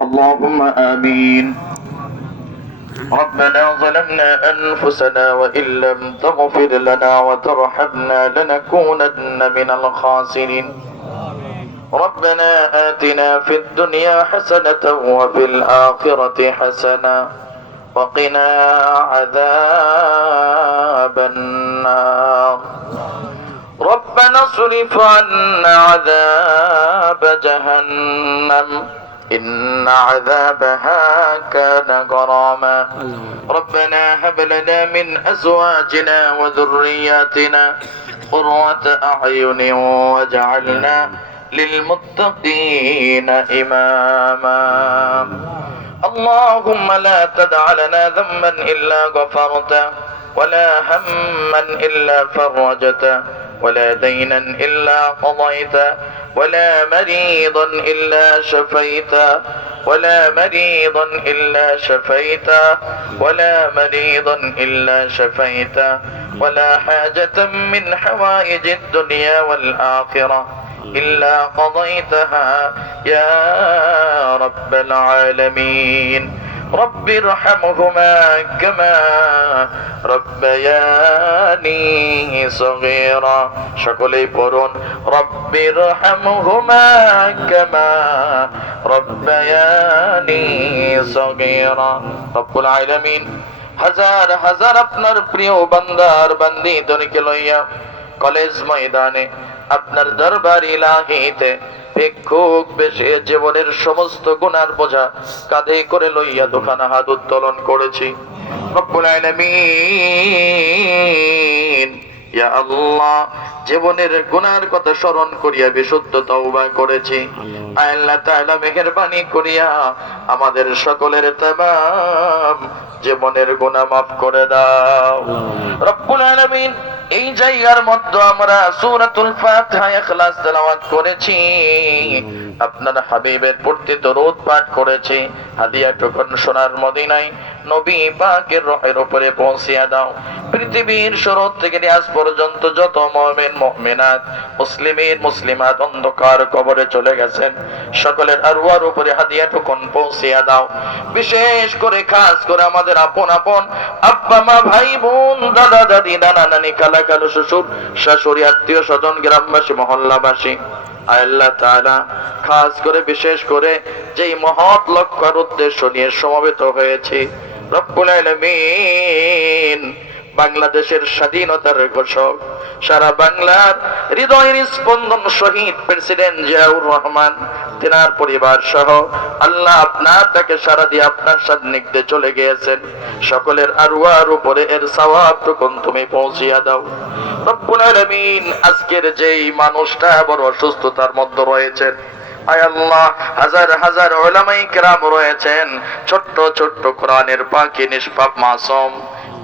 اللهم آمين. ربنا ظلمنا أنفسنا وإن لم تغفر لنا وترحمنا لنكونن من الخاسرين. ربنا آتنا في الدنيا حسنة وفي الآخرة حسنة وقنا عذاب النار. ربنا اصرف عنا عذاب جهنم إن عذابها كان غراما. ربنا هب لنا من أزواجنا وذرياتنا قرة أعين واجعلنا للمتقين إماما. اللهم لا تدع لنا ذنبا إلا غفرته ولا هما إلا فرجته ولا دينا إلا قضيته ولا مريضا إلا شفيته ولا مريضا إلا شفيته ولا مريضا إلا شفيته ولا حاجة من حوائج الدنيا والآخرة إلا قضيتها يا رب العالمين. رب ارحمهما كما ربياني صغيرا. সকলেই পড়ুন رب ارحمهما كما ربياني صغيرا. রব্বুল আলামিন হাজার হাজার আপনার প্রিয় বান্দার বান্দীদেরকে লইয়া কলেজ ময়দানে আপনার দরবার ইলাহিতে ভিক্ষুক বেশে জীবনের সমস্ত গুনার বোঝা কাঁধে করে লইয়া দুখানা হাত উত্তোলন করেছি। রব্বুল আলামিন ইয়া আল্লাহ, জীবনের গুনার কথা স্মরণ করিয়া বিশুদ্ধ তওবা করেছি। আল্লাহ তাআলা মেহেরবানি করিয়া আমাদের সকলের তামাম জীবনের গুনাহ মাফ করে দাও। রব্বুল আলামিন এই জায়গার মধ্যে আমরা সূরাতুল ফাতিহা ইখলাস তেলাওয়াত করেছি, আপনার হাবিবের প্রতি দরুদ পাঠ করেছি। হাদিয়াটুকুন সোনার মদিনায় নবী পাকের রূহের উপরে পৌঁছিয়ে দাও। পৃথিবীর শুরু থেকে আজ পর্যন্ত যত মুমিন মুমিনাত মুসলিমিন মুসলিমাত অন্ধকার কবরে চলে গেছেন, সকলের আরওয়ার উপরে হাদিয়াটুকুন পৌঁছিয়ে দাও। বিশেষ করে খাস করে আমাদের আপন আপন আব্বা মা ভাই বোন দাদা দাদি নানা নানি খালা খালু শ্বশুর শাশুড়ি আত্মীয় স্বজন গ্রামবাসী মহল্লাবাসী আল্লাহ তাআলা খাস করে বিশেষ করে যেই মহৎ লক্ষ্যের উদ্দেশ্য নিয়ে সমবেত হয়েছে, রব্বুল আলামিন বাংলাদেশের স্বাধীনতার ঘোষক, সারা বাংলার হৃদয়ের স্পন্দন শহীদ প্রেসিডেন্ট জিয়াউর রহমান তিনার পরিবার সহ আল্লাহ আপনার তাকে সারা দিয়ে আপনার সান্নিধ্যে চলে গিয়েছেন, সকলের আরওয়ার উপরে এর সওয়াবটুকুন তুমি পৌঁছিয়ে দাও। রব্বুল আলামিন আজকের যেই মানুষটা বড় অসুস্থতার মধ্যে রয়েছেন, আয় আল্লাহ হাজার হাজার উলামায়ে কেরাম রয়েছেন, ছোট্ট ছোট্ট কোরআনের পাখি নিষ্পাপ মাসুম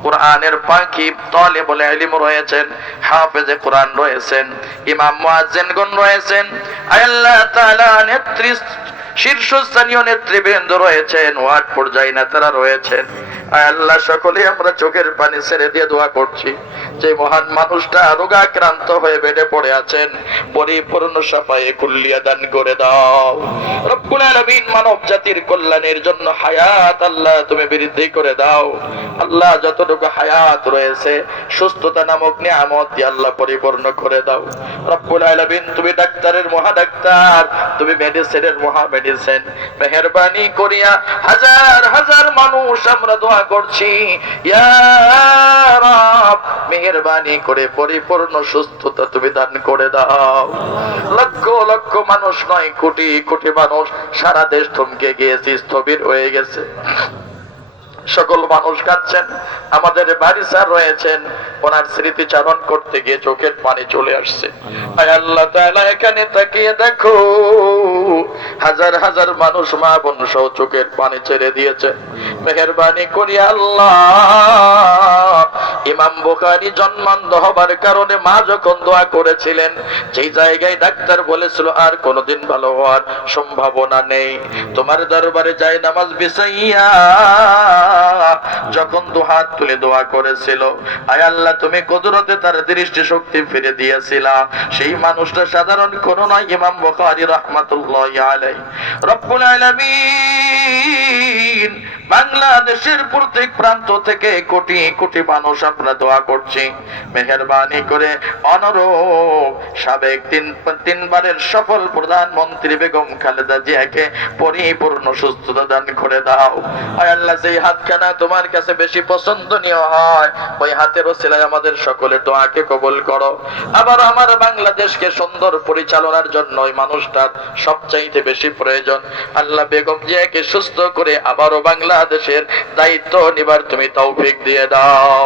কোরআনের পাখি তালিবুল ইলম রয়েছেন, হাফেজে কোরআন রয়েছেন, ইমাম মুয়াজ্জিনগণ রয়েছেন, আল্লাহ তাআলা শীর্ষস্থানীয় নেতৃবৃন্দ রয়েছেন, ওয়ার্ড পর্যায়ে নেতারা রয়েছেন। আল্লাহ সকলে আমরা চোখের পানি ছেড়ে দিয়ে দোয়া করছি, যে মহান মানুষটা রোগাক্রান্ত হয়ে বেডে পড়ে আছেন, পরিপূর্ণ শাফায়ে কুল্লিয়া দান করে দাও। রব্বুল আলামিন মানব জাতির কল্যাণের জন্য হায়াত আল্লাহ তুমি বৃদ্ধি করে দাও। আল্লাহ যতটুকু হায়াত রয়েছে সুস্থতা নামক নিয়ামত দিয়ে আল্লাহ পরিপূর্ণ করে দাও। রব্বুল আলামিন তুমি ডাক্তারের মহা ডাক্তার, তুমি মেডিসিনের মহা মেডিসিন, মেহেরবানি করিয়া হাজার হাজার মানুষ আমরা দোয়া করছি, ইয়া রব মেহেরবানি করে পরিপূর্ণ সুস্থতা তুমি দান করে দাও। লক্ষ লক্ষ মানুষ নয়, কোটি কোটি মানুষ সারা দেশ থমকে গিয়েছে, স্থবির হয়ে গেছে, সকল মানুষ কাঁদছেন। আমাদের বাড়ি স্যার রয়েছেন, ওনার স্মৃতিচারণ করতে গিয়ে চোখের পানি চলে আসছে। আয় আল্লাহ তাআলা এখানে তাকিয়ে দেখো, হাজার হাজার মানুষ মা বোন সহ চোখের পানি ছেড়ে দিয়েছে। মেহেরবানি করি আল্লাহ, ইমাম বুখারী জন্মান্ধ হবার কারণে মা যখন দোয়া করেছিলেন, যেই জায়গায় ডাক্তার বলেছিল আর কোনোদিন ভালো হওয়ার সম্ভাবনা নেই, তোমার দরবারে যায় নামাজ বিছাইয়া যখন দুহাত তুলে দোয়া করেছিল, আয় আল্লাহ তুমি কুদরতে তার দৃষ্টি শক্তি ফিরে দিয়েছিলা। সেই মানুষটা সাধারণ কোন নয়, ইমাম বুখারী রাহমাতুল্লাহি আলাইহি। রব্বুল আলামিন, বাংলাদেশের প্রত্যেক প্রান্ত থেকে কোটি কোটি মানুষ আমরা দোয়া করছি, মেহেরবানি করে অনুরূপ সাবেক তিনবারের সফল প্রধানমন্ত্রী বেগম খালেদা জিয়াকে পরিপূর্ণ সুস্থতা দান করে দাও। আয় আল্লাহ, যেই হাতখানা তোমার কাছে বেশি পছন্দনীয় হয়, ওই হাতের ওসিলায় আমাদের সকলের দোয়াকে কবুল করো। আবার আমার বাংলাদেশকে সুন্দর পরিচালনার জন্য ওই মানুষটার সবচাইতে বেশি প্রয়োজন। আল্লাহ বেগম জিয়াকে সুস্থ করে আবারও বাংলাদেশের দায়িত্ব নিবার তুমি তৌফিক দিয়ে দাও।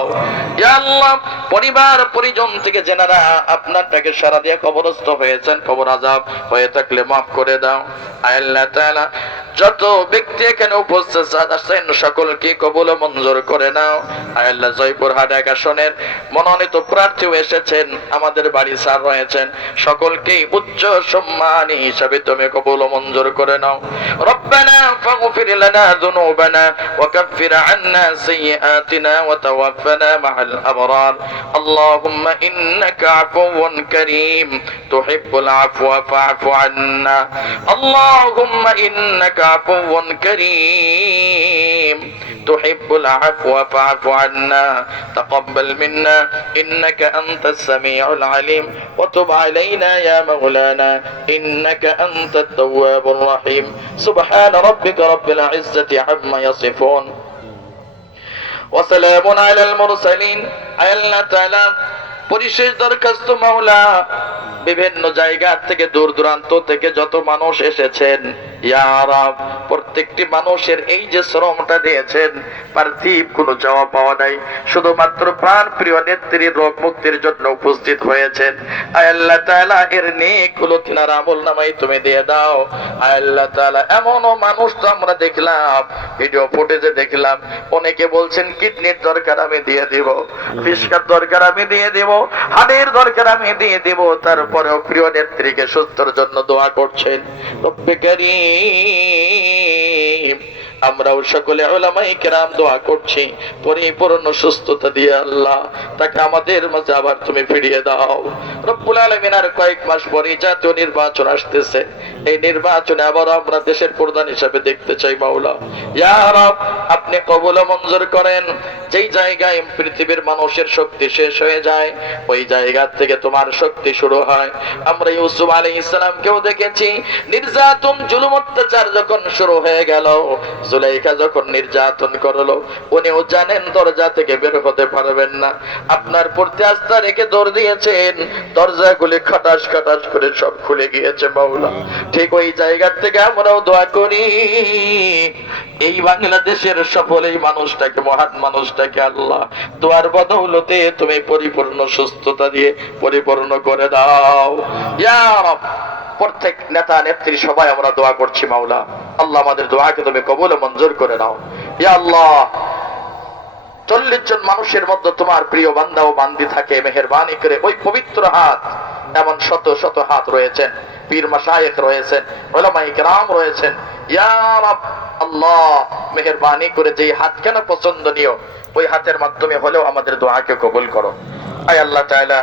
ইয়া আল্লাহ, পরিবার পরিজন থেকে যেনারা আপনারটাকে সারা দিয়ে কবরস্থ হয়েছেন, কবর আযাব হয়ে থাকলে মাফ করে দাও। আল্লাহ তাআলা, যত ব্যক্তি এখানে উপস্থিত আছেন সকলকে কবুল মঞ্জুর করে নাও। আল্লাহ, জয়পুরহাট এক আসনের মনোনীত প্রার্থীও এসেছেন, আমাদের বাড়ি স্যার রয়েছেন, সকলকেই উচ্চ সম্মানী হিসাবে তুমি কবুল মঞ্জুর করে নাও। রব্বানা ফাগফির লানা যুনুবানা ওয়া কাফির আন্না সাইয়্যাতিনা ওয়া তাওয়াফানা মাআল আবরার। আল্লাহুম্মা ইন্নাকা আফুউন কারীম তুহিব্বুল আফওয়া ফা'ফু আন্না। আল্লাহুম্মা ইন্নাকা আফুউন কারীম তুহিব্বুল আফওয়া ফা'ফু আন্না। তাকাব্বাল মিন্না ইন্নাকা আনতাস সামিউল আলিম ওয়া তুব আলাইনা ইয়া মাওলানা ইন্নাকা আনতাত তাওয়াবুর রহিম। সুবহানা রাব্বিকা রাব্বিল ইজ্জাতি আম্মা ইয়াসিফুন ওয়া সালামুন আলাল মুরসালিন। আল্লাহ তাআলা, পরিশেষ দরখাস্ত মাওলা, বিভিন্ন জায়গা থেকে দূর দূরান্ত থেকে যত মানুষ এসেছেন, ইয়া রাব, প্রত্যেকটি মানুষের এই যে শ্রমটা দিয়েছেন, পার্থিব কোনো চাওয়া পাওয়া নাই, শুধুমাত্র প্রাণ প্রিয় নেত্রীর রোগ মুক্তির জন্য উপস্থিত হয়েছেন। আয় আল্লাহ তাআলা, এর নেকগুলো তিনার আমল নামায় তুমি দিয়ে দাও। আয় আল্লাহ তাআলা, এমনও মানুষ তো আমরা দেখলাম, ভিডিও ফুটেজে দেখলাম, অনেকে বলছেন কিডনির দরকার আমি দিয়ে দিব, ফিসকার দরকার আমি দিয়ে দিব, হাড়ের দরকার আমি দিয়ে দিব, তারপরেও প্রিয় নেত্রীকে সুস্থর জন্য দোয়া করছেন। রব্বে কারীম, আমরাও সকলে উলামায়ে কেরাম দোয়া করছি, পরিপূর্ণ সুস্থতা দিয়ে আল্লাহ তাকে আমাদের মাঝে আবার তুমি ফিরিয়ে দাও। রব্বুল আলামিন, আর কয়েক মাস পরে জাতীয় নির্বাচন আসতেছে, এই নির্বাচনে আবার আমরা দেশের প্রধান হিসেবে দেখতে চাই মাওলা। ইয়া রাব, আপনি কবুল মঞ্জুর করেন। যেই জায়গায় পৃথিবীর মানুষের শক্তি শেষ হয়ে যায়, ওই জায়গা থেকে তোমার শক্তি শুরু হয়। আমরা ইউসুফ আলাইহিস সালামকেও দেখেছি, নির্যাতন জুলুম অত্যাচার যখন শুরু হয়ে গেল, জুলাইখা যখন নির্যাতন করলো, উনিও জানেন দরজা থেকে বের হতে পারবেন না, আপনার প্রতি আস্থা রেখে দৌড় দিয়েছেন, দরজাগুলি খটাস খটাস করে সব খুলে গিয়েছে মাওলা। ঠিক ওই জায়গা থেকে আমরাও দোয়া করি, এই বাংলাদেশের সফল এই মানুষটাকে, মহান মানুষটাকে আল্লাহ দোয়ার বদৌলতে তুমি পরিপূর্ণ সুস্থতা দিয়ে পরিপূর্ণ করে দাও। ইয়া রাব, প্রত্যেক নেতা নেত্রী সবাই আমরা দোয়া করছি মাওলা, আল্লাহ আমাদের দোয়াকে তুমি কবুল মঞ্জুর করে নাও। ইয়া আল্লাহ, 40 জন মানুষের মধ্যে তোমার প্রিয় বান্দা ও বান্দি থাকে, মেহেরবানি করে ওই পবিত্র হাত, এমন শত শত হাত রয়েছেন, পীর মাশায়েখ রয়েছেন, উলামায়ে কেরাম রয়েছেন। ইয়া রাব, আল্লাহ মেহেরবানি করে যেই হাতখানা পছন্দনীয়, ওই হাতের মাধ্যমে হলেও আমাদের দোয়াকে কবুল করো। আয় আল্লাহ তাআলা,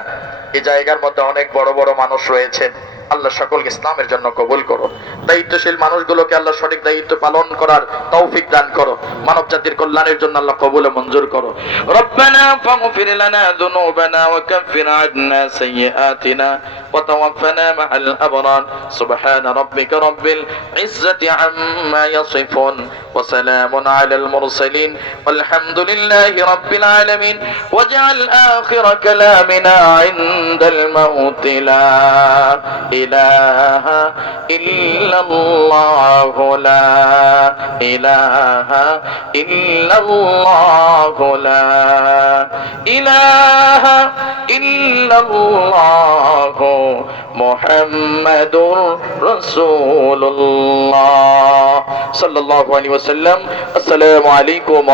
এই জায়গার মধ্যে অনেক বড় বড় মানুষ রয়েছেন, আল্লাহ সকলকে ইসলামের জন্য কবুল করো। দায়িত্বশীল মানুষগুলোকে আল্লাহ সঠিক দায়িত্ব পালন করার তৌফিক দান করো। মানব জাতির কল্যাণের জন্য আল্লাহ কবুল মঞ্জুর করো। রব্বানা ফাগফির লানা যুনুবানা ওয়া কাফির আন্না সাইয়্যাতিনা ওয়া তাওয়াফানা মাআল আবরার। সুবহানা রাব্বিকা রাব্বিল ইজ্জাতি আম্মা ইয়াসিফুন ওয়া সালামুন আলাল মুরসালিন ওয়ালহামদুলিল্লাহি রাব্বিল আলামিন। ওয়াজআল আখিরা কালামিনা ইনদাল মাউত লা ইলাহা ইল্লাল্লাহু লা ইলাহা ইল্লাল্লাহু লা ইলাহা ইল্লাল্লাহু মুহাম্মাদুর রাসূলুল্লাহ সাল্লাল্লাহু আলাইহি ওয়াসাল্লাম। আসসালামু আলাইকুম।